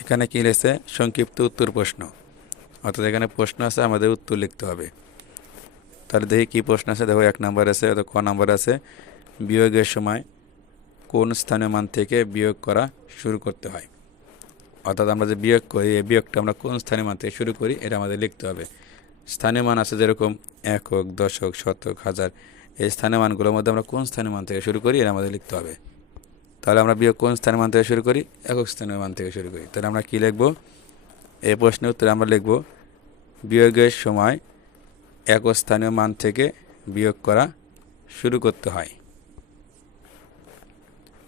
এখানে কি লিখছে? সংক্ষিপ্ত উত্তর প্রশ্ন। অর্থাৎ এখানে প্রশ্ন আছে, আমাদের উত্তর লিখতে হবে। তাহলে দেখি কী প্রশ্ন আছে। দেখো, এক নাম্বার আছে, অর্থাৎ ক নাম্বার আছে। বিয়োগের সময় কোন স্থানীয় মান থেকে বিয়োগ করা শুরু করতে হয়? অর্থাৎ আমরা যে বিয়োগ করি, এই বিয়োগটা আমরা কোন স্থানীয় মান থেকে শুরু করি, এটা আমাদের লিখতে হবে। স্থানীয় মান আছে যেরকম একক, দশক, শতক, হাজার। এই স্থানীয় মানগুলোর মধ্যে আমরা কোন স্থানীয় মান থেকে শুরু করি, এটা আমাদের লিখতে হবে। তাহলে আমরা বিয়োগ কোন স্থানীয় মান থেকে শুরু করি? একক স্থানীয় মান থেকে শুরু করি। তাহলে আমরা কী লিখব? এই প্রশ্নের উত্তরে আমরা লিখব, বিয়োগের সময় একক স্থানীয় মান থেকে বিয়োগ করা শুরু করতে হয়।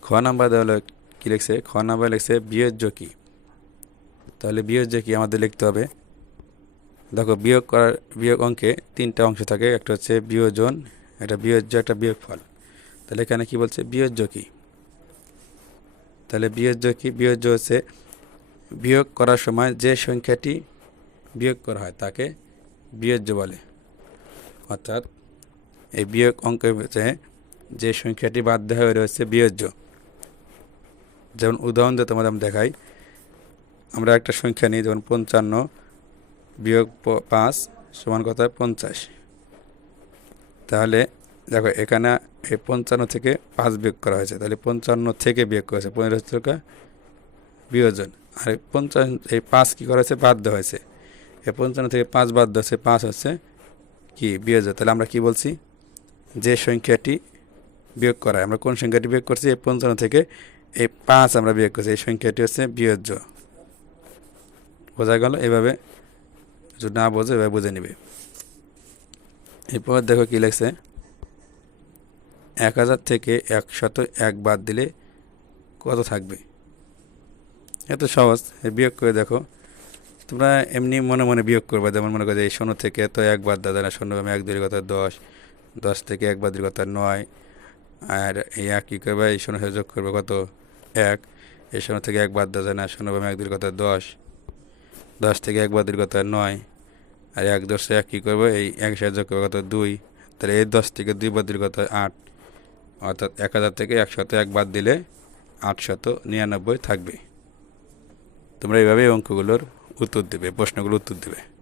খ নাম্বার দেওয়া হলো, কী লিখছে? খ নাম্বার লিখছে, বিয়োজ্য কী? তাহলে বিয়োজ্য কী আমাদের লিখতে হবে? দেখো, বিয়োগ করার বিয়োগ অঙ্কে তিনটা অংশ থাকে। একটা হচ্ছে বিয়োজন, একটা বিয়োজ্য, একটা বিয়োগ ফল তাহলে এখানে কি বলছে? বিয়োজ্য কী? তাহলে বিয়োজ্য কি? বিয়োজ্য হচ্ছে বিয়োগ করার সময় যে সংখ্যাটি বিয়োগ করা হয় তাকে বিয়োজ্য বলে। অর্থাৎ এই বিয়োগ অঙ্কের যে সংখ্যাটি বাধ্য হয়ে রয়েছে বিয়োজ্য যেমন উদাহরণ দিয়ে তোমাদের আমি দেখাই। আমরা একটা সংখ্যা নিই, যেমন পঞ্চান্ন বিয়োগ পাঁচ সমান কথা পঞ্চাশ। তাহলে দেখো এখানে এই পঞ্চান্ন থেকে পাঁচ বিয়োগ করা হয়েছে। তাহলে পঞ্চান্ন থেকে বিয়োগ করা হয়েছে। পনেরো টাকা বিয়োজন। আর পঞ্চান্ন, এই পাঁচ কী করা হয়েছে? দেওয়া হয়েছে। এই পঞ্চান্ন থেকে পাঁচ দেওয়া হচ্ছে পাঁচ হচ্ছে কি? বিয়োজন। তাহলে আমরা কি বলছি? যে সংখ্যাটি বিয়োগ করা আমরা কোন সংখ্যাটি বিয়োগ করছি? এই পঞ্চান্ন থেকে এই পাঁচ আমরা বিয়োগ করছি। এই সংখ্যাটি হচ্ছে বিয়োজ্য। বোঝা গেল? এভাবে যদি না বোঝে, এভাবে বুঝে নিবে। এরপর দেখো কী লেখছে। এক হাজার থেকে একশত এক বাদ দিলে কত থাকবে? এত সহজ, বিয়োগ করে দেখো। তোমরা এমনি মনে মনে বিয়োগ করবে, যেমন মনে করো যে শূন্য থেকে তো এক বাদ দাদা না, শূন্য এক দুই কথা দশ দশ থেকে এক বাদ দুই কথা নয়, আর এই এক কী করবে? এই শূন্য যোগ করবে কত এক, এই শূন্য থেকে এক বাদ দাদা না, শূন্য এক দুই কথা দশ দশ থেকে এক বাদ দুই কথা নয়, আর এক দশে এক কী করবে? এই এক সাথে যোগ করবে কত দুই, তাহলে এই দশ থেকে দুই বাদ দুই কথা আট অর্থাৎ এক হাজার থেকে একশত এক বাদ দিলে আটশত নিরানব্বই থাকবে। তোমরা এইভাবে অঙ্কগুলোর উত্তর দেবে, প্রশ্নগুলোর উত্তর দেবে।